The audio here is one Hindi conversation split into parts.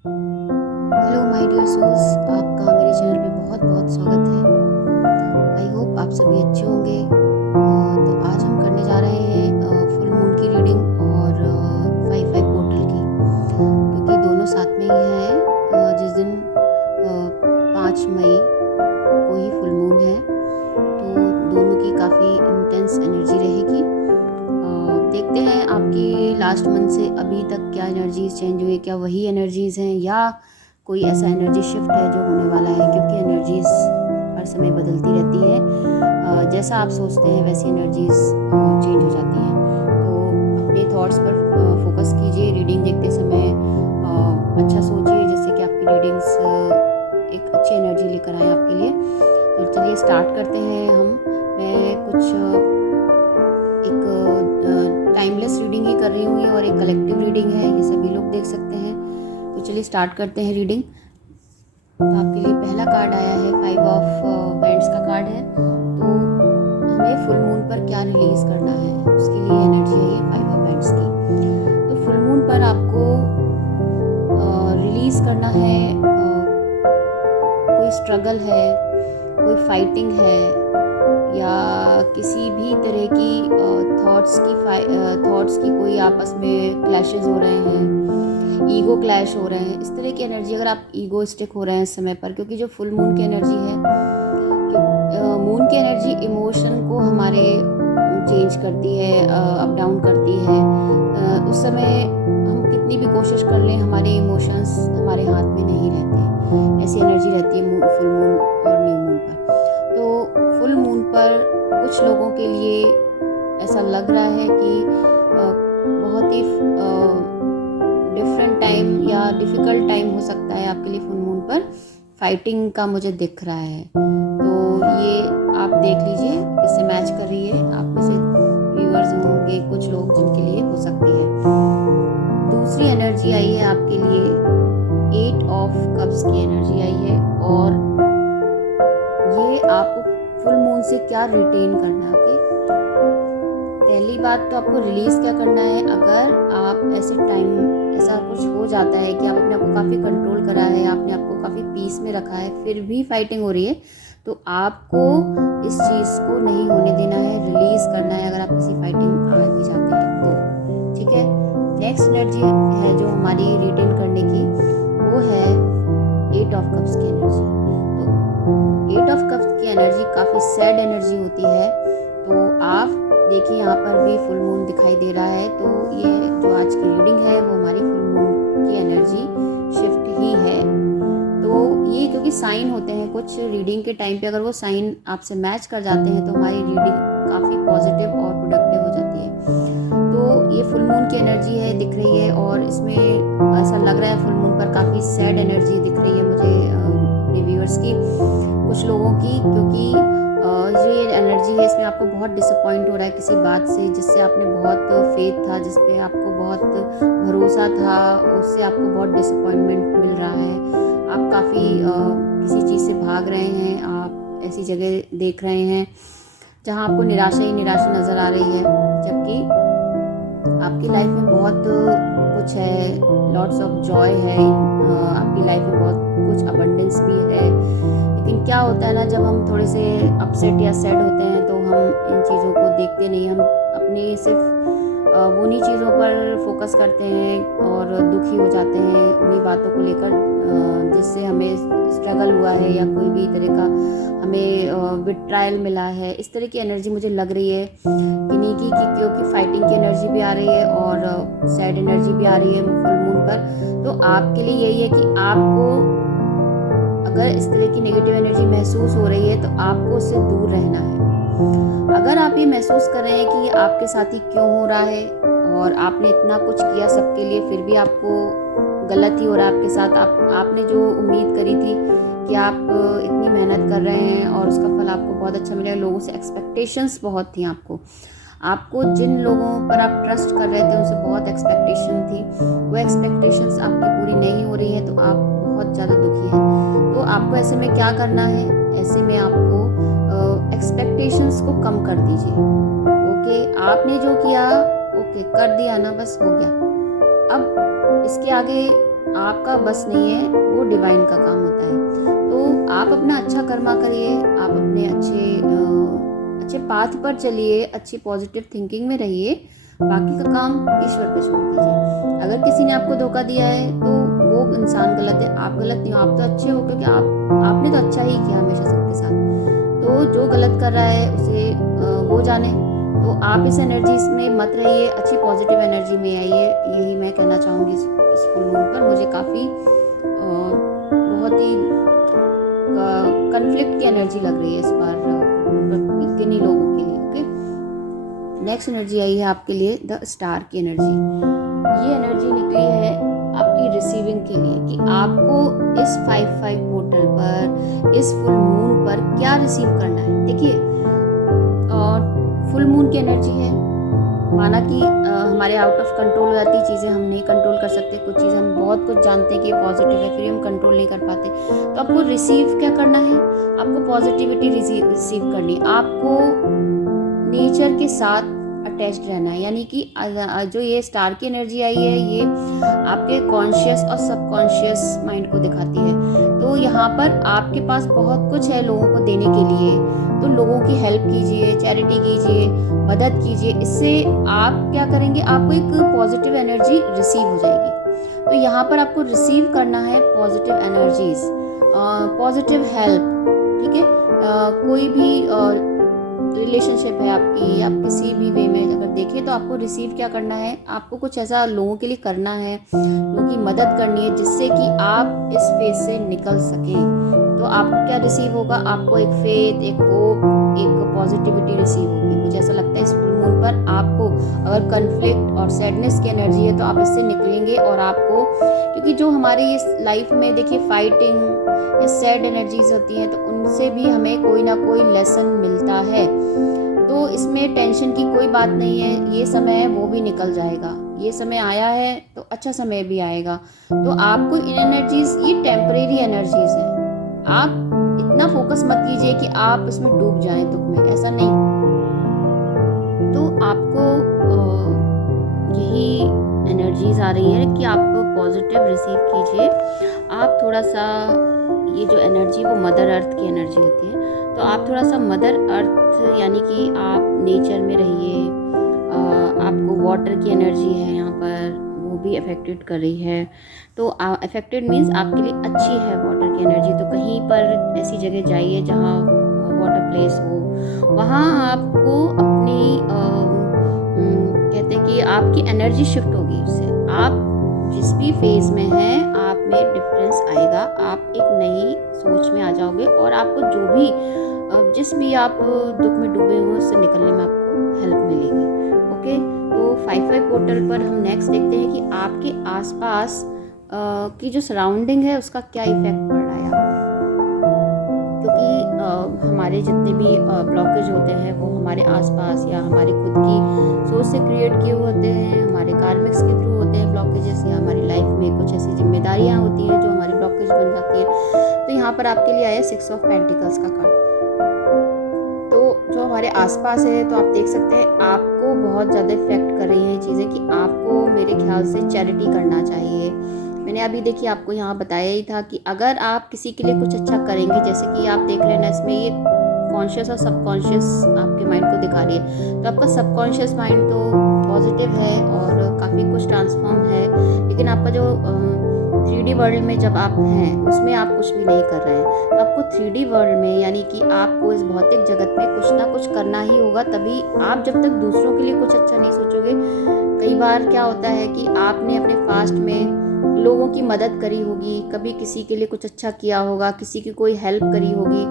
हेलो माय डियर सोल्स, आपका मेरे चैनल पे बहुत बहुत स्वागत है। आई होप आप सभी अच्छे होंगे। तो आज हम करने जा रहे हैं फुल मून की रीडिंग और 5/5 पोर्टल की, क्योंकि दोनों साथ में ही हैं। जिस दिन 5 मई को ही फुल मून है, तो दोनों की काफ़ी इंटेंस एनर्जी रहेगी। देखते हैं आपकी लास्ट मंथ से अभी तक क्या एनर्जीज चेंज हुई, क्या वही एनर्जीज हैं या कोई ऐसा एनर्जी शिफ्ट है जो होने वाला है, क्योंकि एनर्जीज हर समय बदलती रहती हैं। जैसा आप सोचते हैं वैसी एनर्जीज चेंज हो जाती हैं। तो अपने थॉट्स पर फोकस कीजिए रीडिंग देखते समय। अच्छा सोचिए, जैसे कि आपकी रीडिंग्स एक अच्छी एनर्जी लेकर आए आपके लिए। तो चलिए स्टार्ट करते हैं हम। मैं कुछ एक टाइमलेस रीडिंग ही कर रही हूँ और एक कलेक्टिव रीडिंग है, ये सभी लोग देख सकते हैं। तो चलिए स्टार्ट करते हैं रीडिंग। तो आपके लिए पहला कार्ड आया है 5 ऑफ वैंड्स का कार्ड है। तो हमें फुल मून पर क्या रिलीज करना है, उसके लिए एनर्जी है ये 5 ऑफ वैंड्स की। तो फुल मून पर आपको रिलीज करना है कोई स्ट्रगल है, कोई फाइटिंग है, या किसी भी तरह की थॉट्स की कोई आपस में क्लैशेस हो रहे हैं, ईगो क्लैश हो रहे हैं। इस तरह की एनर्जी, अगर आप ईगो स्टिक हो रहे हैं इस समय पर, क्योंकि जो फुल मून की एनर्जी है, मून की एनर्जी इमोशन को हमारे चेंज करती है, अप डाउन करती है। उस समय हम कितनी भी कोशिश कर लें, हमारे इमोशंस हमारे हाथ में नहीं रहते। ऐसी एनर्जी रहती है फुल मून और न्यू मून पर। तो फुल मून पर कुछ लोगों के लिए ऐसा लग रहा है कि बहुत ही डिफरेंट टाइम या डिफ़िकल्ट टाइम हो सकता है आपके लिए फुल मून पर। फाइटिंग का मुझे दिख रहा है, तो ये आप देख लीजिए किससे मैच कर रही है। आप में से व्यूअर्स होंगे कुछ लोग जिनके लिए हो सकती है। दूसरी एनर्जी आई है आपके लिए 8 ऑफ कप्स की एनर्जी आई है, और ये आपको फुल मून से क्या रिटेन करना है। ओके, पहली बात तो आपको रिलीज क्या करना है। अगर आप ऐसा कुछ हो जाता है कि आप अपने आप को काफ़ी कंट्रोल करा है, आपने आपको काफ़ी पीस में रखा है, फिर भी फाइटिंग हो रही है, तो आपको इस चीज़ को नहीं होने देना है, रिलीज करना है। अगर आप किसी फाइटिंग आ भी जाते हैं तो ठीक है। नेक्स्ट एनर्जी है जो हमारी रिटेन करने की, वो है 8 ऑफ कप्स की एनर्जी। तो 8 ऑफ कप्स की एनर्जी काफ़ी सैड एनर्जी होती है। तो आप देखिए यहाँ पर भी फुल मून दिखाई दे रहा है, तो ये जो आज की रीडिंग है वो हमारी फुल मून की एनर्जी शिफ्ट ही है। तो ये क्योंकि साइन होते हैं कुछ रीडिंग के टाइम पे, अगर वो साइन आपसे मैच कर जाते हैं तो हमारी रीडिंग काफ़ी पॉजिटिव और प्रोडक्टिव हो जाती है। तो ये फुल मून की एनर्जी है, दिख रही है, और इसमें ऐसा लग रहा है फुल मून पर काफ़ी सैड एनर्जी दिख रही है मुझे अपने व्यूअर्स की, कुछ लोगों की, क्योंकि जो ये एनर्जी है इसमें आपको बहुत डिसअपॉइंट हो रहा है किसी बात से, जिससे आपने बहुत फेथ था, जिस पे आपको बहुत भरोसा था, उससे आपको बहुत डिसअपॉइंटमेंट मिल रहा है। आप काफ़ी किसी चीज़ से भाग रहे हैं, आप ऐसी जगह देख रहे हैं जहाँ आपको निराशा ही निराशा नज़र आ रही है, जबकि आपकी लाइफ में बहुत कुछ है, लॉट्स ऑफ जॉय है, आपकी लाइफ में बहुत कुछ अबंडेंस भी है। लेकिन क्या होता है ना, जब हम थोड़े से अपसेट या सैड होते हैं तो हम इन चीज़ों को देखते नहीं, हम अपनी सिर्फ उन्हीं चीज़ों पर फोकस करते हैं और दुखी हो जाते हैं उन्हीं बातों को लेकर, जिससे हमें स्ट्रगल हुआ है या कोई भी तरह का हमें विट्रायल मिला है। इस तरह की एनर्जी मुझे लग रही है किन्हीं की, क्योंकि फाइटिंग की एनर्जी भी आ रही है और सैड एनर्जी भी आ रही है फुल मून पर। तो आपके लिए यही है कि आपको अगर इस तरह की नेगेटिव एनर्जी महसूस हो रही है तो आपको उससे दूर रहना है। अगर आप ये महसूस कर रहे हैं कि ये आपके साथ ही क्यों हो रहा है और आपने इतना कुछ किया सबके लिए, फिर भी आपको गलत ही हो रहा है आपके साथ, आपने जो उम्मीद करी थी कि आप इतनी मेहनत कर रहे हैं और उसका फल आपको बहुत अच्छा मिलेगा, लोगों से एक्सपेक्टेशंस बहुत थी आपको जिन लोगों पर आप ट्रस्ट कर रहे थे उनसे बहुत एक्सपेक्टेशन थी, वो एक्सपेक्टेशंस आपकी पूरी नहीं हो रही है, तो आप बहुत ज़्यादा दुखी हैं। तो आपको ऐसे में क्या करना है, ऐसे में आपको एक्सपेक्टेशंस को कम कर दीजिए। ओके, आपने जो किया ओके कर दिया ना, बस हो गया। अब इसके आगे आपका बस नहीं है, वो डिवाइन का काम होता है। तो आप अपना अच्छा कर्मा करिए, आप अपने अच्छे पाथ पर चलिए, अच्छी पॉजिटिव थिंकिंग में रहिए, बाकी का काम ईश्वर पे छोड़ दीजिए। अगर किसी ने आपको धोखा दिया है तो वो इंसान गलत है, आप गलत नहीं हो, आप तो अच्छे हो, क्योंकि आपने तो अच्छा ही किया हमेशा सबके साथ। तो जो गलत कर रहा है उसे वो जाने। तो आप इस एनर्जीज में मत रहिए, अच्छी पॉजिटिव एनर्जी में आइए, यही मैं कहना चाहूँगी इस फुल मून पर। मुझे काफ़ी बहुत ही कन्फ्लिक्ट की एनर्जी लग रही है इस बार किन्हीं लोगों के लिए। ओके, नेक्स्ट एनर्जी आई है आपके लिए द स्टार की एनर्जी। ये एनर्जी निकली है आपकी रिसीविंग के लिए कि आपको इस 5/5 पोर्टल पर, इस फुल मून पर क्या रिसीव करना है। देखिए, फुल मून की एनर्जी है, माना कि हमारे आउट ऑफ कंट्रोल हो जाती चीज़ें, हम नहीं कंट्रोल कर सकते कुछ चीज़ें, हम बहुत कुछ जानते हैं कि पॉजिटिव है फिर हम कंट्रोल नहीं कर पाते। तो आपको रिसीव क्या करना है, आपको पॉजिटिविटी रिसीव करनी है, आपको नेचर के साथ अटैच्ड रहना है। यानी कि जो ये स्टार की एनर्जी आई है, ये आपके कॉन्शियस और सबकॉन्शियस माइंड को दिखाती है। तो यहाँ पर आपके पास बहुत कुछ है लोगों को देने के लिए, तो लोगों की हेल्प कीजिए, चैरिटी कीजिए, मदद कीजिए। इससे आप क्या करेंगे, आपको एक पॉजिटिव एनर्जी रिसीव हो जाएगी। तो यहाँ पर आपको रिसीव करना है पॉजिटिव एनर्जीज, पॉजिटिव हेल्प। ठीक है, कोई भी रिलेशनशिप है आपकी, आप किसी भी वे में अगर देखें तो आपको रिसीव क्या करना है, आपको कुछ ऐसा लोगों के लिए करना है, लोगों की मदद करनी है, जिससे कि आप इस फेज से निकल सकें। तो आपको क्या रिसीव होगा, आपको एक फेथ, एक होप, एक पॉजिटिविटी रिसीव होगी। मुझे ऐसा लगता है इस फुल मून पर आपको अगर कन्फ्लिक्ट और सैडनेस की एनर्जी है तो आप इससे निकलेंगे। और आपको, क्योंकि जो हमारी इस लाइफ में देखिए फाइटिंग या सैड एनर्जीज होती हैं, तो उनसे भी हमें कोई ना कोई लेसन मिलता है। तो इसमें टेंशन की कोई बात नहीं है, ये समय है वो भी निकल जाएगा, ये समय आया है तो अच्छा समय भी आएगा। तो आपको इन एनर्जीज, ये टेम्परेरी एनर्जीज है, आप इतना फोकस मत कीजिए कि आप इसमें डूब जाएं दुख में, ऐसा नहीं। तो आपको यही एनर्जीज आ रही है कि आप पॉजिटिव रिसीव कीजिए। आप थोड़ा सा, ये जो एनर्जी वो मदर अर्थ की एनर्जी होती है, तो आप थोड़ा सा मदर अर्थ यानी कि आप नेचर में रहिए। आपको वाटर की एनर्जी है यहाँ पर, वो भी अफेक्टेड कर रही है। तो अफेक्टेड मीन्स आपके लिए अच्छी है वाटर की एनर्जी। तो कहीं पर ऐसी जगह जाइए जहाँ वाटर प्लेस हो, वहाँ आपको अपनी कहते हैं कि आपकी एनर्जी शिफ्ट होगी उससे। आप जिस भी फेज में हैं, आप में डिफरेंस आएगा, आप एक नई सोच में आ जाओगे और आपको जो भी जिस भी आप दुख में डूबे हो उससे निकलने में आपको हेल्प मिलेगी। ओके, तो 5/5 पोर्टल पर हम नेक्स्ट देखते हैं कि आपके आसपास की जो सराउंडिंग है उसका क्या इफेक्ट पड़ रहा है आप पर। क्योंकि हमारे जितने भी ब्लॉकेज होते हैं वो हमारे आसपास या हमारे खुद की सोच से क्रिएट किए होते हैं, हमारे कार्मिक्स के थ्रू होते हैं ब्लॉकेजेस, या हमारी लाइफ में कुछ ऐसी जिम्मेदारियां होती हैं जो हमारी ब्लॉकेज बन जाती है। तो यहाँ पर आपके लिए आया 6 ऑफ पेंटिकल्स का कार्ड। तो जो हमारे आसपास है, तो आप देख सकते हैं आपको बहुत ज़्यादा इफेक्ट कर रही हैं चीज़ें, कि आपको मेरे ख्याल से चैरिटी करना चाहिए। मैंने अभी देखिए आपको यहाँ बताया ही था कि अगर आप किसी के लिए कुछ अच्छा करेंगे, जैसे कि आप देख रहे हैं ना, इसमें ये कॉन्शियस और सबकॉन्शियस आपके माइंड को दिखा रही है। तो आपका सबकॉन्शियस माइंड तो पॉजिटिव है और काफ़ी कुछ ट्रांसफॉर्म है, लेकिन आपका जो 3D वर्ल्ड में जब आप हैं उसमें आप कुछ भी नहीं कर रहे हैं। तो आपको 3D वर्ल्ड में, यानी कि आपको इस भौतिक जगत में कुछ ना कुछ करना ही होगा, तभी आप जब तक दूसरों के लिए कुछ अच्छा नहीं सोचोगे। कई बार क्या होता है कि आपने अपने पास्ट में लोगों की मदद करी होगी, कभी किसी के लिए कुछ अच्छा किया होगा, किसी की कोई हेल्प करी होगी,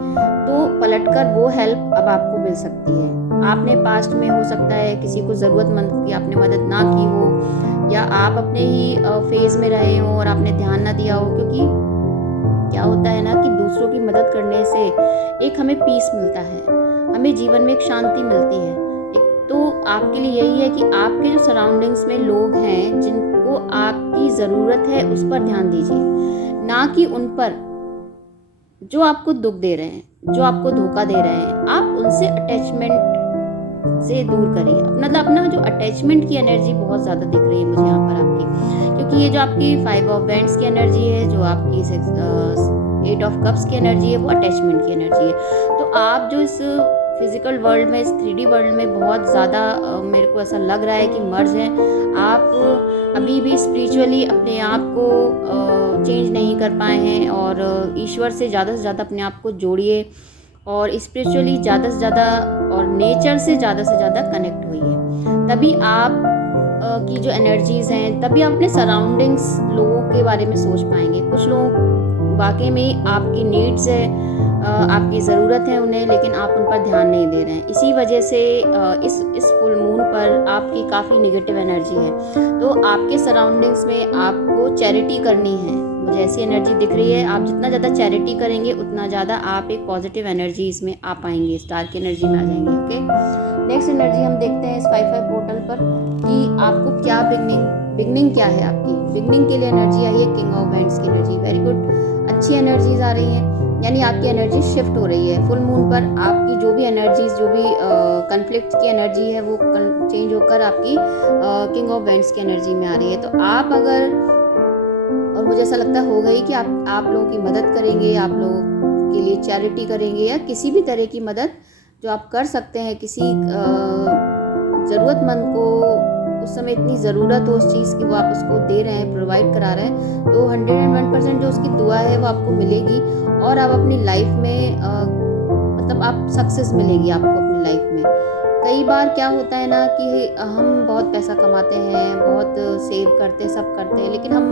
तो पलटकर वो हेल्प अब आपको मिल सकती है। आपने पास्ट में हो सकता है किसी को ज़रूरतमंद की आपने मदद ना की हो, या आप अपने ही फेज में रहे हो और आपने ध्यान ना दिया हो। क्योंकि क्या होता है ना कि दूसरों की मदद करने से एक हमें पीस मिलता है, हमें जीवन में एक शांति मिलती है। एक तो आपके लिए यही है कि आपके जो सराउंडिंग्स में लोग हैं जिनको आपकी ज़रूरत है उस पर ध्यान दीजिए, ना कि उन पर जो आपको दुख दे रहे हैं, जो आपको धोखा दे रहे हैं। आप उनसे अटैचमेंट से दूर करिए। मतलब अपना जो अटैचमेंट की एनर्जी बहुत ज़्यादा दिख रही है मुझे यहाँ पर आपकी, क्योंकि ये जो आपकी 5 ऑफ वैंड्स की एनर्जी है, जो आपकी 8 ऑफ कप्स की एनर्जी है, वो अटैचमेंट की एनर्जी है। तो आप जो इस फिजिकल वर्ल्ड में, इस 3D वर्ल्ड में बहुत ज़्यादा मेरे को ऐसा लग रहा है कि मर्ज हैं। आप अभी भी स्पिरिचुअली अपने आप को चेंज नहीं कर पाए हैं, और ईश्वर से ज़्यादा अपने आप को जोड़िए, और स्पिरिचुअली ज़्यादा से ज़्यादा और नेचर से ज़्यादा कनेक्ट होइए। तभी आप की जो एनर्जीज़ हैं, तभी आप अपने सराउंडिंग्स, लोगों के बारे में सोच पाएंगे। कुछ लोग वाकई में आपकी नीड्स है, आपकी ज़रूरत है उन्हें, लेकिन आप उन पर ध्यान नहीं दे रहे हैं। इसी वजह से इस फुल मून पर आपकी काफ़ी नेगेटिव एनर्जी है। तो आपके सराउंडिंग्स में आपको चैरिटी करनी है। मुझे ऐसी एनर्जी दिख रही है, आप जितना ज़्यादा चैरिटी करेंगे उतना ज़्यादा आप एक पॉजिटिव एनर्जी इसमें आ पाएंगे, स्टार की एनर्जी में आ जाएंगे। ओके, नेक्स्ट एनर्जी हम देखते हैं इस 5/5 पोर्टल पर कि आपको क्या बिगनिंग क्या है। आपकी बिगनिंग के लिए एनर्जी आई है किंग ऑफ वैंड्स की एनर्जी। वेरी गुड, अच्छी एनर्जीज आ रही हैं, यानी आपकी एनर्जी शिफ्ट हो रही है। फुल मून पर आपकी जो भी एनर्जीज, जो भी कन्फ्लिक्ट की एनर्जी है, वो चेंज होकर आपकी किंग ऑफ वैंड्स की एनर्जी में आ रही है। तो आप अगर, और मुझे ऐसा लगता होगा ही कि आप लोगों की मदद करेंगे, आप लोगों के लिए चैरिटी करेंगे, या किसी भी तरह की मदद जो आप कर सकते हैं, किसी ज़रूरतमंद को उस समय इतनी ज़रूरत हो उस चीज़ की, वो आप उसको दे रहे हैं, प्रोवाइड करा रहे हैं, तो 101% जो उसकी दुआ है वो आपको मिलेगी, और आप अपनी लाइफ में मतलब आप सक्सेस मिलेगी आपको अपनी लाइफ में। कई बार क्या होता है ना कि हम बहुत पैसा कमाते हैं, बहुत सेव करते हैं, सब करते हैं, लेकिन हम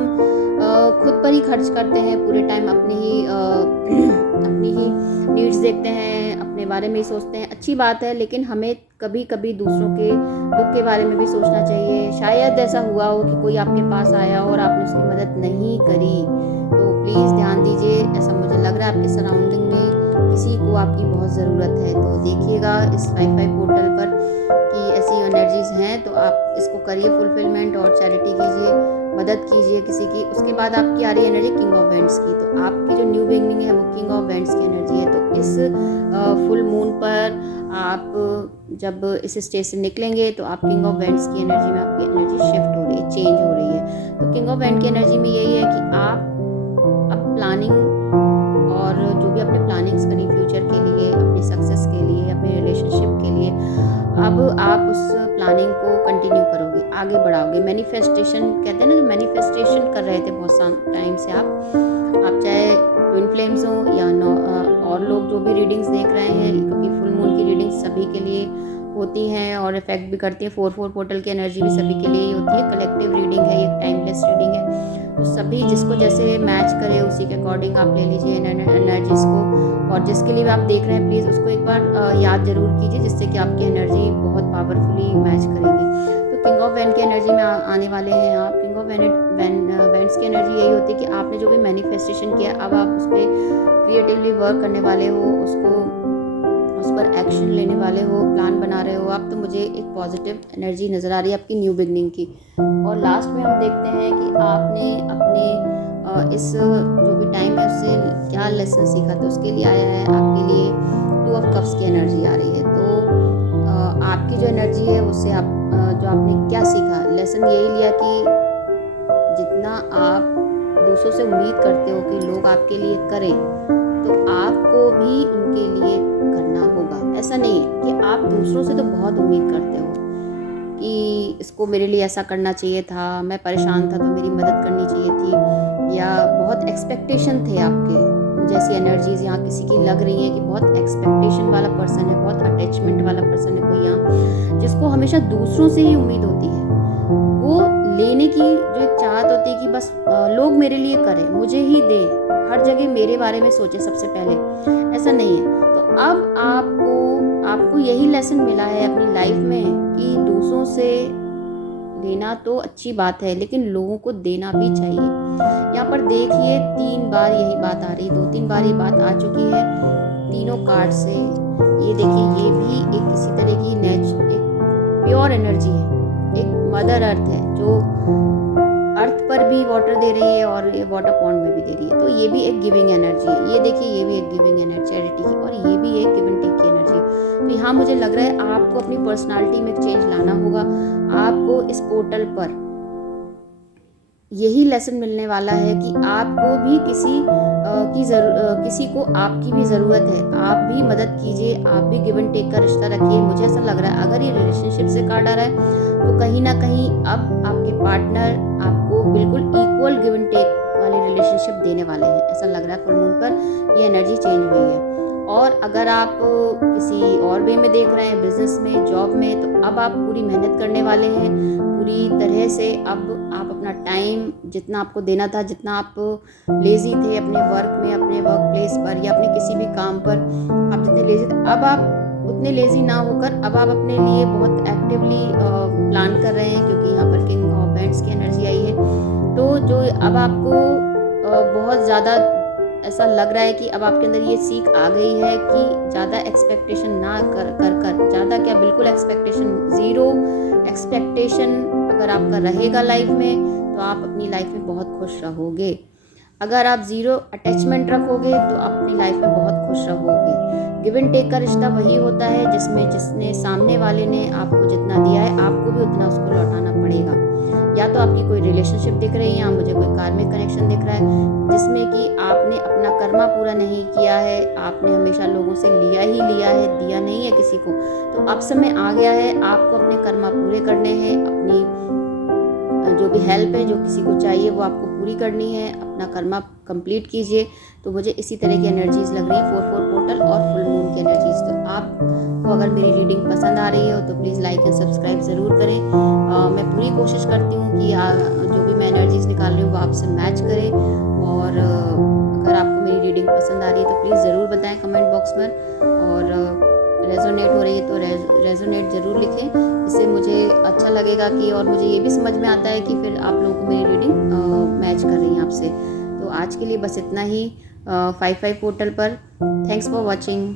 खुद पर ही खर्च करते हैं पूरे टाइम, अपनी ही नीड्स देखते हैं, अपने बारे में ही सोचते हैं। अच्छी बात है, लेकिन हमें कभी कभी दूसरों के दुख के बारे में भी सोचना चाहिए। शायद ऐसा हुआ हो कि कोई आपके पास आया और आपने उसकी मदद नहीं करी, तो प्लीज़ ध्यान दीजिए। ऐसा मुझे लग रहा है आपके सराउंडिंग में किसी को आपकी बहुत ज़रूरत है, तो देखिएगा इस 5/5 पोर्टल पर कि ऐसी एनर्जीज़ हैं, तो आप इसको करिए फुलफिलमेंट, और चैरिटी कीजिए, मदद कीजिए किसी की। उसके बाद आपकी आ रही है एनर्जी किंग ऑफ वैंड्स की, तो आपकी जो न्यू बिगनिंग है वो किंग ऑफ वैंड्स की एनर्जी है। तो इस फुल मून पर आप जब इस स्टेज से निकलेंगे तो आप किंग ऑफ वैंड्स की एनर्जी में, आपकी एनर्जी शिफ्ट हो रही है, चेंज हो रही है। तो किंग ऑफ वैंड की एनर्जी में यही है कि आप अब प्लानिंग, और जो भी आपने प्लानिंग्स करी फ्यूचर के लिए, अपनी सक्सेस के लिए, अपने रिलेशनशिप के लिए, अब आप उस प्लानिंग को कंटिन्यू करोगे, आगे बढ़ाओगे। मैनिफेस्टेशन कहते हैं ना, जो मैनिफेस्टेशन कर रहे थे बहुत टाइम से आप चाहे ट्विन फ्लेम्स हो या और लोग जो भी रीडिंग्स देख रहे हैं, क्योंकि फुल मून की रीडिंग्स सभी के लिए होती हैं और इफेक्ट भी करती है। 4/4 पोर्टल की एनर्जी भी सभी के लिए ही होती है। कलेक्टिव रीडिंग है, एक टाइमलेस रीडिंग है, तो सभी जिसको जैसे मैच करे उसी के अकॉर्डिंग आप ले लीजिए एनर्जीज को। और जिसके लिए आप देख रहे हैं, प्लीज़ उसको एक बार याद जरूर कीजिए, जिससे कि आपकी एनर्जी बहुत पावरफुली मैच करेंगी। तो किंग ऑफ वैंड की एनर्जी में आने वाले हैं आप। किंग ऑफ वैंड्स की एनर्जी यही होती है कि आपने जो भी मैनिफेस्टेशन किया, अब आप उस पर क्रिएटिवली वर्क करने वाले हो, उस पर एक्शन लेने वाले हो, प्लान बना रहे हो आप। तो मुझे एक पॉजिटिव एनर्जी नज़र आ रही है आपकी न्यू बिगनिंग की। और लास्ट में हम देखते हैं कि आपने अपने इस जो भी टाइम है उससे क्या लेसन सीखा, तो उसके लिए आया है आपके लिए 2 ऑफ कप्स की एनर्जी आ रही है। तो आपकी जो एनर्जी है उससे आप जो आपने क्या सीखा, लेसन यही लिया कि जितना आप दूसरों से उम्मीद करते हो कि लोग आपके लिए करें, तो आपको भी उनके लिए करना होगा। ऐसा नहीं है कि आप दूसरों से तो बहुत उम्मीद करते हो कि इसको मेरे लिए ऐसा करना चाहिए था, मैं परेशान था तो मेरी मदद करनी चाहिए थी, या बहुत एक्सपेक्टेशन थे आपके। मुझे ऐसी एनर्जीज यहाँ किसी की लग रही है कि बहुत एक्सपेक्टेशन वाला पर्सन है, बहुत अटैचमेंट वाला पर्सन है कोई यहाँ, जिसको हमेशा दूसरों से ही उम्मीद होती है। वो लेने की जो एक चाहत होती है कि बस लोग मेरे लिए करें, मुझे ही दें, हर जगह मेरे बारे में सोचे सबसे पहले। ऐसा नहीं है। तो अब आपको यही लेसन मिला है अपनी लाइफ में कि दूसरों से लेना तो अच्छी बात है, लेकिन लोगों को देना भी चाहिए। यहाँ पर देखिए 3 बार यही बात आ रही, 2-3 बार ये बात आ चुकी है तीनों कार्ड से। ये देखिए, ये भी एक किसी तरह की एक प्योर एनर्जी है, एक मदर अर्थ है जो अर्थ पर भी वाटर दे रही है और ये वाटर पॉन्ड में भी दे रही है। तो ये भी एक गिविंग एनर्जी है। ये देखिए, ये भी एक गिविंग एनर्जी, चैरिटी की, और ये भी एक गिव एंड टेक की एनर्जी है। तो यहाँ मुझे लग रहा है आपको अपनी पर्सनालिटी में चेंज लाना होगा। आपको इस पोर्टल पर यही लेसन मिलने वाला है कि आपको भी किसी को आपकी भी ज़रूरत है। आप भी मदद कीजिए, आप भी गिव एंड टेक का रिश्ता रखिए। मुझे ऐसा लग रहा है अगर ये रिलेशनशिप से कार्ड आ रहा है तो कहीं ना कहीं अब आपके पार्टनर आपको बिल्कुल इक्वल गिव एंड टेक वाली रिलेशनशिप देने वाले हैं। ऐसा लग रहा है फुल मून पर ये एनर्जी चेंज हुई है। और अगर आप किसी और वे में देख रहे हैं, बिजनेस में, जॉब में, तो अब आप पूरी मेहनत करने वाले हैं पूरी तरह से। अब आप अपना टाइम जितना आपको देना था, जितना आप लेज़ी थे अपने वर्क में, अपने वर्क प्लेस पर या अपने किसी भी काम पर आप जितने लेज़ी थे, अब आप उतने लेज़ी ना होकर अब आप अपने लिए बहुत एक्टिवली प्लान कर रहे हैं, क्योंकि यहाँ पर किंग ऑफ हैंड्स की एनर्जी आई है। तो जो अब आपको बहुत ज़्यादा ऐसा लग रहा है कि अब आपके अंदर ये सीख आ गई है कि ज़्यादा एक्सपेक्टेशन ना कर ज़्यादा क्या, बिल्कुल एक्सपेक्टेशन ज़ीरो एक्सपेक्टेशन अगर आपका रहेगा लाइफ में तो आप अपनी लाइफ में बहुत खुश रहोगे। अगर आप ज़ीरो अटैचमेंट रखोगे तो आप अपनी लाइफ में बहुत खुश रहोगे। गिव एंड टेक का रिश्ता वही होता है जिसने सामने वाले ने आपको जितना दिया है आपको भी उतना उसको लौटाना पड़ेगा। या तो आपकी कोई रिलेशनशिप दिख रही है या मुझे कोई कार्मिक कनेक्शन दिख रहा है जिसमें कि आपने अपना कर्मा पूरा नहीं किया है, आपने हमेशा लोगों से लिया ही लिया है, दिया नहीं है किसी को। तो अब समय आ गया है आपको अपने कर्मा पूरे करने हैं, अपनी जो भी हेल्प है जो किसी को चाहिए वो आपको पूरी करनी है, अपना कर्मा कंप्लीट कीजिए। तो मुझे इसी तरह की एनर्जीज लग रही है 4-4 पोर्टल और फुल मून की एनर्जीज। तो आपको अगर मेरी रीडिंग पसंद आ रही हो तो प्लीज़ लाइक एंड सब्सक्राइब ज़रूर करें। मैं पूरी कोशिश करती हूँ कि जो भी मैं एनर्जीज निकाल रही हूँ वो आपसे मैच करें। और अगर आपको मेरी रीडिंग पसंद आ रही है तो प्लीज़ ज़रूर बताएं कमेंट बॉक्स में। और रेजोनेट हो रही है तो रेजोनेट ज़रूर लिखें, इससे मुझे अच्छा लगेगा कि और मुझे ये भी समझ में आता है कि फिर आप लोगों को मेरी रीडिंग मैच कर रही है आपसे। तो आज के लिए बस इतना ही 5-5 पोर्टल पर। Thanks for watching.